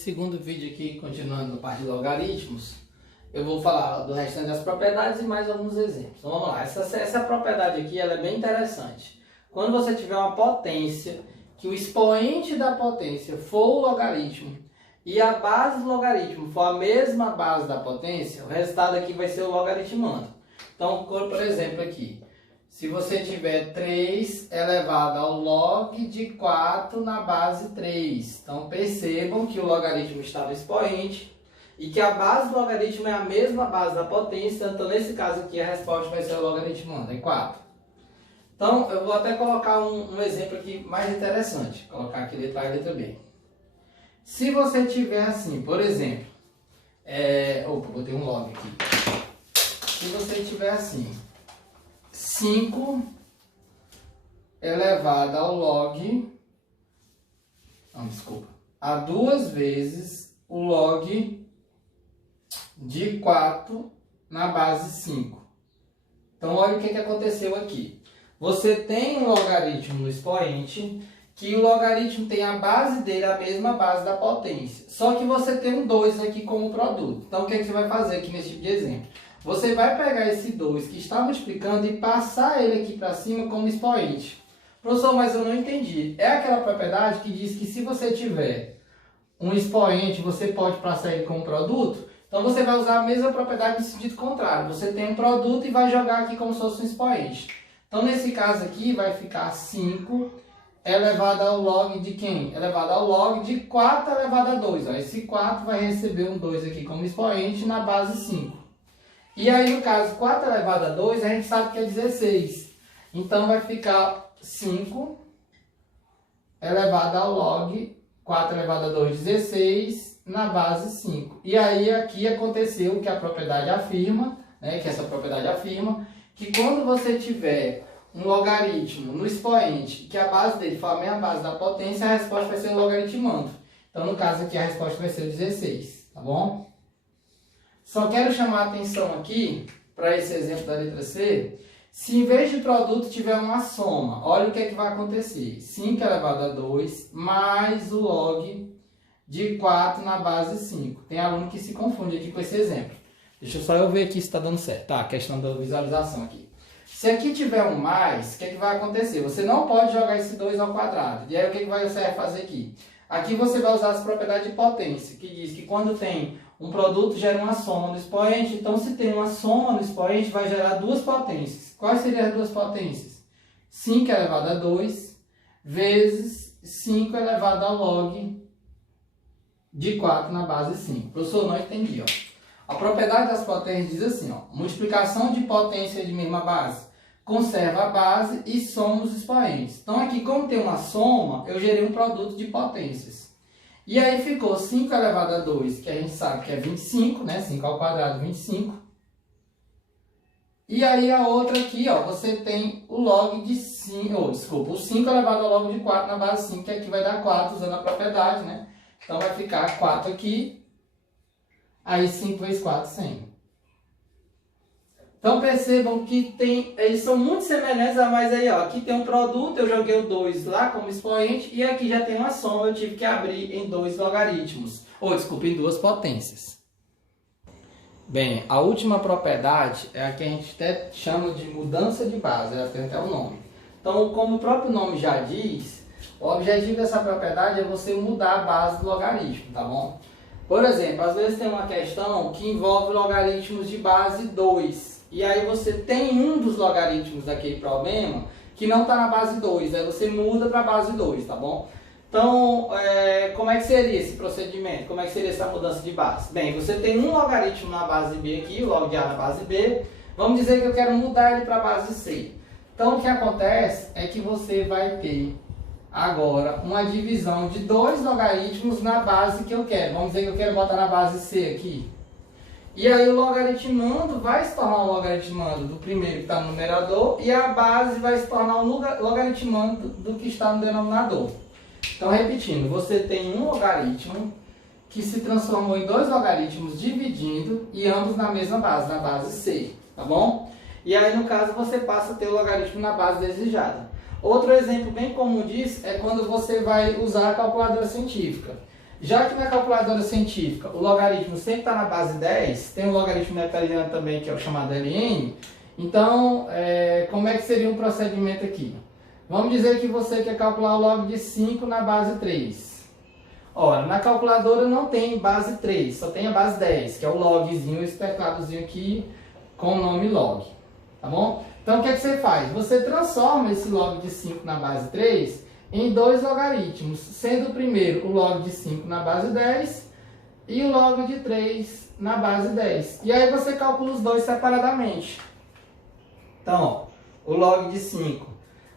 nesse segundo vídeo aqui, continuando a parte de logaritmos, eu vou falar do restante das propriedades e mais alguns exemplos. Então vamos lá, essa propriedade aqui ela é bem interessante. Quando você tiver uma potência, que o expoente da potência for o logaritmo e a base do logaritmo for a mesma base da potência, o resultado aqui vai ser o logaritmando. Então, por exemplo aqui, se você tiver 3 elevado ao log de 4 na base 3. Então percebam que o logaritmo está no expoente e que a base do logaritmo é a mesma base da potência. Então nesse caso aqui a resposta vai ser o logaritmando, é 4. Então eu vou até colocar um exemplo aqui mais interessante. Vou colocar aqui letra A e letra B. Se você tiver assim, por exemplo, botei um log aqui. Se você tiver assim, 5 elevado ao log, a 2 vezes o log de 4 na base 5. Então, olha o que aconteceu aqui. Você tem um logaritmo no expoente, que o logaritmo tem a base dele, a mesma base da potência. Só que você tem um 2 aqui como produto. Então, o que você vai fazer aqui nesse tipo de exemplo? Você vai pegar esse 2 que está multiplicando e passar ele aqui para cima como expoente. Professor, mas eu não entendi. É aquela propriedade que diz que se você tiver um expoente, você pode passar ele como produto? Então você vai usar a mesma propriedade no sentido contrário. Você tem um produto e vai jogar aqui como se fosse um expoente. Então nesse caso aqui vai ficar 5 elevado ao log de quem? Elevado ao log de 4 elevado a 2. Esse 4 vai receber um 2 aqui como expoente na base 5. E aí, no caso, 4 elevado a 2, a gente sabe que é 16. Então, vai ficar 5 elevado ao log, 4 elevado a 2, 16, na base 5. E aí, aqui aconteceu o que a propriedade afirma, que essa propriedade afirma, que quando você tiver um logaritmo no expoente, que a base dele for a mesma base da potência, a resposta vai ser o logaritmando. Então, no caso aqui, a resposta vai ser 16, tá bom? Só quero chamar a atenção aqui, para esse exemplo da letra C, se em vez de produto tiver uma soma, olha o que vai acontecer. 5 elevado a 2 mais o log de 4 na base 5. Tem aluno que se confunde aqui com esse exemplo. Deixa eu só ver aqui se está dando certo. Tá, a questão da visualização aqui. Se aqui tiver um mais, o que vai acontecer? Você não pode jogar esse 2 ao quadrado. E aí o que você vai fazer aqui? Aqui você vai usar as propriedades de potência, que diz que quando tem um produto gera uma soma no expoente, então se tem uma soma no expoente vai gerar duas potências. Quais seriam as duas potências? 5 elevado a 2 vezes 5 elevado ao log de 4 na base 5. Professor, não entendi. A propriedade das potências diz assim, multiplicação de potência de mesma base, conserva a base e soma os expoentes. Então aqui, como tem uma soma, eu gerei um produto de potências. E aí ficou 5 elevado a 2, que a gente sabe que é 25, né? 5 ao quadrado, 25. E aí a outra aqui, você tem o log de 5, o 5 elevado ao log de 4 na base 5, que aqui vai dar 4, usando a propriedade, né? Então vai ficar 4 aqui, aí 5 vezes 4, 100. Então percebam que eles são muito semelhantes, mas aí aqui tem um produto, eu joguei o 2 lá como expoente, e aqui já tem uma soma, eu tive que abrir em 2 logaritmos, em 2 potências. Bem, a última propriedade é a que a gente até chama de mudança de base, ela tem até o nome. Então, como o próprio nome já diz, o objetivo dessa propriedade é você mudar a base do logaritmo, tá bom? Por exemplo, às vezes tem uma questão que envolve logaritmos de base 2. E aí você tem um dos logaritmos daquele problema que não está na base 2. Aí você muda para a base 2, tá bom? Então, como é que seria esse procedimento? Como é que seria essa mudança de base? Bem, você tem um logaritmo na base B aqui, o log de A na base B. Vamos dizer que eu quero mudar ele para a base C. Então, o que acontece é que você vai ter agora uma divisão de 2 logaritmos na base que eu quero. Vamos dizer que eu quero botar na base C aqui. E aí o logaritmando vai se tornar um logaritmando do primeiro que está no numerador e a base vai se tornar um logaritmando do que está no denominador. Então, repetindo, você tem um logaritmo que se transformou em 2 logaritmos dividindo e ambos na mesma base, na base C, tá bom? E aí, no caso, você passa a ter o logaritmo na base desejada. Outro exemplo bem comum disso é quando você vai usar a calculadora científica. Já que na calculadora científica o logaritmo sempre está na base 10, tem o logaritmo neperiano também, que é o chamado ln, então como é que seria o procedimento aqui? Vamos dizer que você quer calcular o log de 5 na base 3. Ora, na calculadora não tem base 3, só tem a base 10, que é o logzinho, esse tecladozinho aqui com o nome log, tá bom? Então o que é que você faz? Você transforma esse log de 5 na base 3 em dois logaritmos, sendo o primeiro o log de 5 na base 10 e o log de 3 na base 10. E aí você calcula os dois separadamente. Então, ó, o log de 5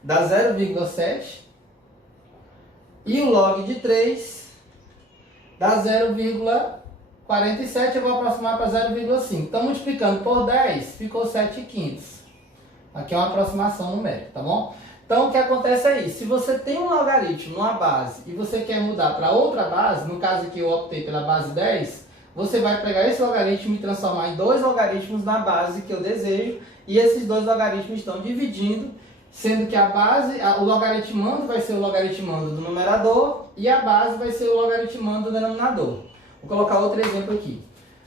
dá 0,7 e o log de 3 dá 0,47, eu vou aproximar para 0,5. Então, multiplicando por 10, ficou 7/5. Aqui é uma aproximação numérica, tá bom? Então, o que acontece é isso. Se você tem um logaritmo numa base e você quer mudar para outra base, no caso aqui eu optei pela base 10, você vai pegar esse logaritmo e transformar em dois logaritmos na base que eu desejo, e esses dois logaritmos estão dividindo, sendo que a base, o logaritmando vai ser o logaritmando do numerador e a base vai ser o logaritmando do denominador. Vou colocar outro exemplo aqui.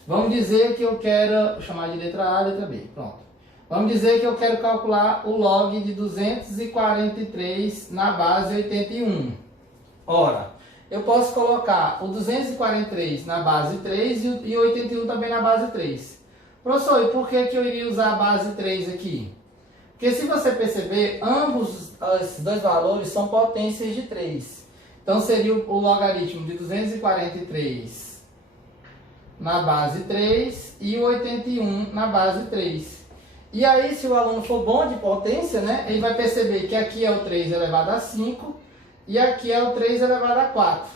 Vamos dizer que eu quero, vou chamar de letra A, letra B, pronto. Vamos dizer que eu quero calcular o log de 243 na base 81. Ora, eu posso colocar o 243 na base 3 e o 81 também na base 3. Professor, e por que eu iria usar a base 3 aqui? Porque se você perceber, ambos os dois valores são potências de 3. Então seria o logaritmo de 243 na base 3 e o 81 na base 3. E aí, se o aluno for bom de potência, né, ele vai perceber que aqui é o 3 elevado a 5 e aqui é o 3 elevado a 4.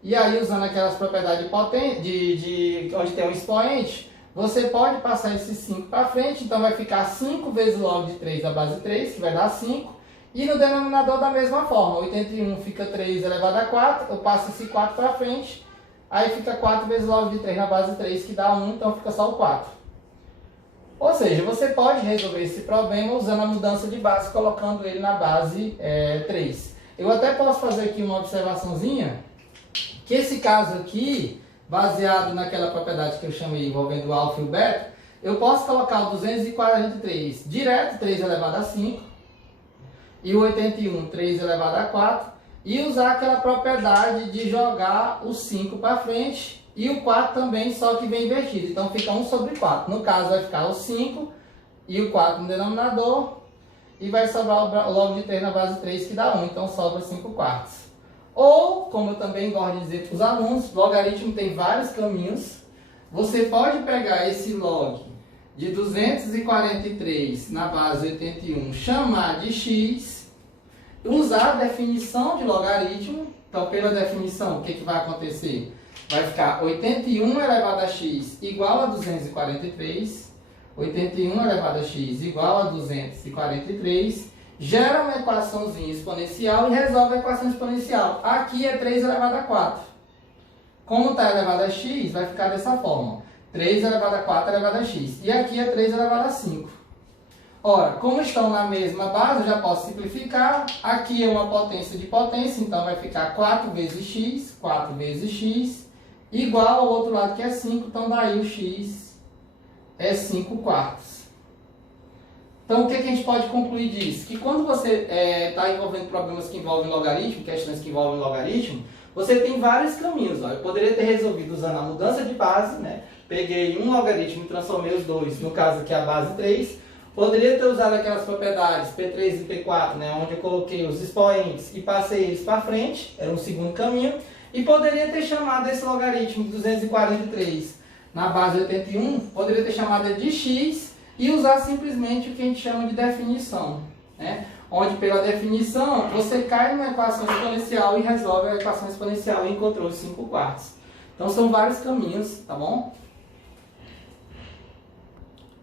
E aí, usando aquelas propriedades onde tem um expoente, você pode passar esse 5 para frente, então vai ficar 5 vezes o log de 3 da base 3, que vai dar 5. E no denominador da mesma forma, 81 fica 3 elevado a 4, eu passo esse 4 para frente, aí fica 4 vezes o log de 3 na base 3, que dá 1, então fica só o 4. Ou seja, você pode resolver esse problema usando a mudança de base, colocando ele na base 3. Eu até posso fazer aqui uma observaçãozinha, que esse caso aqui, baseado naquela propriedade que eu chamei envolvendo o alfa e o beta, eu posso colocar o 243 direto, 3 elevado a 5, e o 81, 3 elevado a 4, e usar aquela propriedade de jogar o 5 para frente, e o 4 também, só que vem invertido. Então fica 1 sobre 4. No caso vai ficar o 5 e o 4 no denominador. E vai sobrar o log de 3 na base 3, que dá 1. Então sobra 5 quartos. Ou, como eu também gosto de dizer para os alunos, logaritmo tem vários caminhos. Você pode pegar esse log de 243 na base 81, chamar de x, usar a definição de logaritmo. Então, pela definição, o que vai acontecer? Vai ficar 81 elevado a x igual a 243. 81 elevado a x igual a 243. Gera uma equaçãozinha exponencial e resolve a equação exponencial. Aqui é 3 elevado a 4. Como está elevado a x, vai ficar dessa forma. 3 elevado a 4 elevado a x. E aqui é 3 elevado a 5. Ora, como estão na mesma base, eu já posso simplificar. Aqui é uma potência de potência, então vai ficar 4 vezes x, 4 vezes x, igual ao outro lado que é 5, então daí o x é 5 quartos. Então o que a gente pode concluir disso? Que quando você está envolvendo problemas que envolvem logaritmo, questões que envolvem logaritmo, você tem vários caminhos. Ó. Eu poderia ter resolvido usando a mudança de base, né? Peguei um logaritmo e transformei os dois, no caso aqui a base 3. Poderia ter usado aquelas propriedades P3 e P4, né? Onde eu coloquei os expoentes e passei eles para frente, era um segundo caminho. E poderia ter chamado esse logaritmo de 243 na base 81, poderia ter chamado de x e usar simplesmente o que a gente chama de definição, né? Onde pela definição você cai numa equação exponencial e resolve a equação exponencial e encontrou os 5 quartos. Então são vários caminhos, tá bom?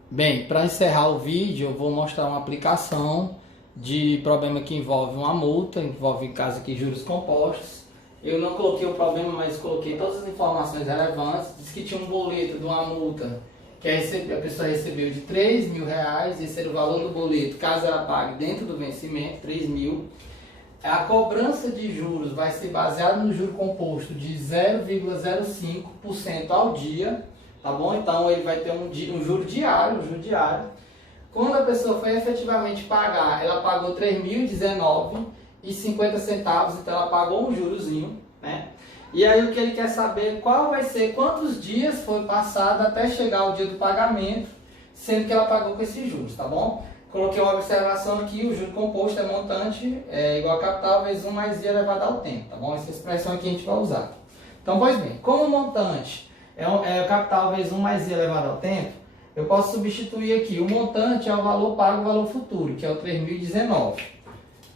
Bem, para encerrar o vídeo eu vou mostrar uma aplicação de problema que envolve uma multa, envolve em caso aqui juros compostos. Eu não coloquei o problema, mas coloquei todas as informações relevantes. Diz que tinha um boleto de uma multa que a pessoa recebeu de R$3.000. Esse era o valor do boleto, caso ela pague dentro do vencimento, 3.000. a cobrança de juros vai ser baseada no juro composto de 0,05% ao dia, tá bom? Então ele vai ter um juro diário, Quando a pessoa foi efetivamente pagar, ela pagou R$ 3.019,50, então ela pagou um jurozinho, né? E aí o que ele quer saber qual vai ser, quantos dias foi passado até chegar o dia do pagamento, sendo que ela pagou com esses juros, tá bom? Coloquei uma observação aqui, o juro composto é montante, igual a capital vezes 1 mais i elevado ao tempo, tá bom? Essa expressão aqui a gente vai usar. Então, pois bem, como o montante é o capital vezes 1 mais i elevado ao tempo, eu posso substituir aqui, o montante é o valor pago, o valor futuro, que é o 3.019.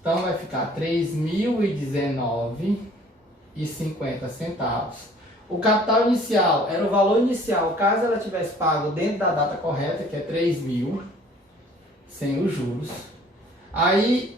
Então, vai ficar 3.019,50. O capital inicial era o valor inicial, caso ela tivesse pago dentro da data correta, que é 3.000, sem os juros. Aí,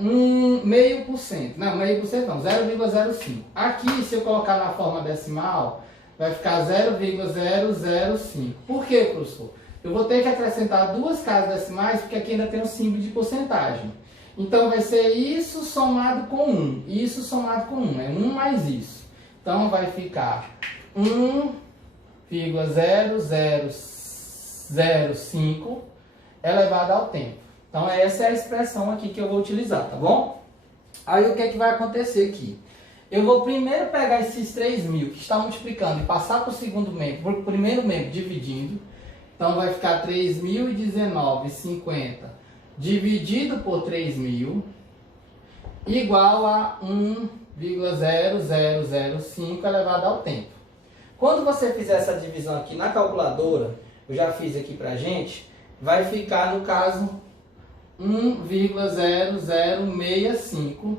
0,5%. Não, 0,5% não, 0,05. Aqui, se eu colocar na forma decimal, vai ficar 0,005. Por quê, professor? Eu vou ter que acrescentar duas casas decimais, porque aqui ainda tem um símbolo de porcentagem. Então, vai ser isso somado com 1. Isso somado com 1. É 1 mais isso. Então, vai ficar 1,0005 elevado ao tempo. Então, essa é a expressão aqui que eu vou utilizar, tá bom? Aí, o que é que vai acontecer aqui? Eu vou primeiro pegar esses 3.000 que está multiplicando e passar para o segundo membro, para o primeiro membro dividindo. Então, vai ficar 3.019,50 dividido por 3.000 igual a 1,0005 elevado ao tempo. Quando você fizer essa divisão aqui na calculadora, eu já fiz aqui pra gente, vai ficar, no caso, 1,0065.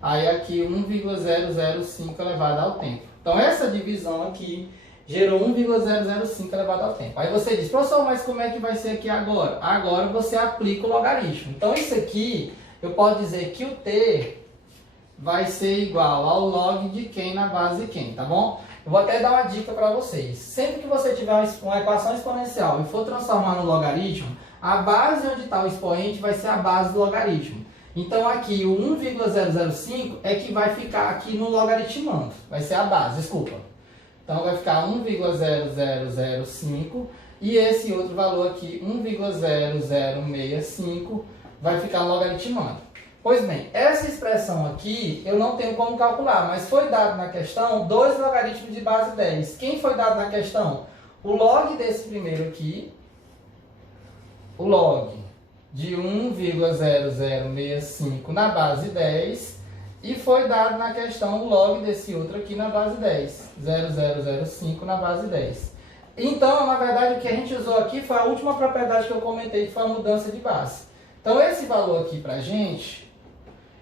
Aí aqui 1,005 elevado ao tempo. Então essa divisão aqui gerou 1,005 elevado ao tempo. Aí você diz, professor, mas como é que vai ser aqui agora? Agora você aplica o logaritmo. Então isso aqui, eu posso dizer que o t vai ser igual ao log de quem na base de quem, tá bom? Eu vou até dar uma dica para vocês. Sempre que você tiver uma equação exponencial e for transformar no logaritmo, a base onde está o expoente vai ser a base do logaritmo. Então aqui o 1,005 é que vai ficar aqui no logaritmando. Vai ser a base, desculpa. Então vai ficar 1,0005 e esse outro valor aqui, 1,0065, vai ficar logaritmando. Pois bem, essa expressão aqui eu não tenho como calcular, mas foi dado na questão 2 logaritmos de base 10. Quem foi dado na questão? O log desse primeiro aqui, o log de 1,0065 na base 10, e foi dado na questão o log desse outro aqui na base 10, 0,005 na base 10. Então, na verdade, o que a gente usou aqui foi a última propriedade que eu comentei, que foi a mudança de base. Então, esse valor aqui pra gente,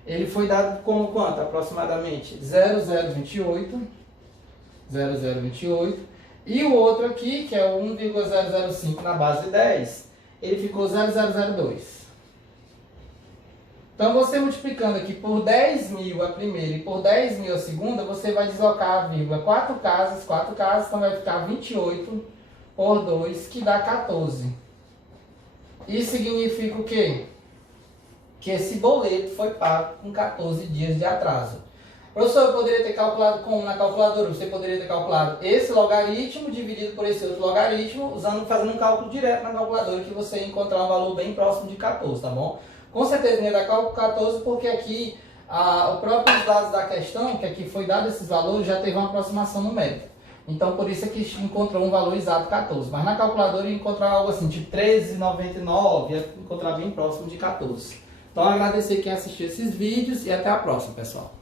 ele foi dado como quanto? Aproximadamente 0,028, e o outro aqui, que é o 1,005 na base de 10, ele ficou 0,002. Então, você multiplicando aqui por 10.000 a primeira e por 10.000 a segunda, você vai deslocar a vírgula 4 casas, então vai ficar 28 por 2, que dá 14. Isso significa o quê? Que esse boleto foi pago com 14 dias de atraso. Professor, eu poderia ter calculado como na calculadora? Você poderia ter calculado esse logaritmo dividido por esse outro logaritmo, fazendo um cálculo direto na calculadora, que você ia encontrar um valor bem próximo de 14, tá bom? Com certeza não ia dar cálculo 14, porque aqui os próprios dados da questão, que aqui foi dado esses valores, já teve uma aproximação numérica. Então, por isso é que encontrou um valor exato 14. Mas na calculadora ia encontrar algo assim, tipo 13,99, ia encontrar bem próximo de 14. Então, agradecer quem assistiu esses vídeos e até a próxima, pessoal.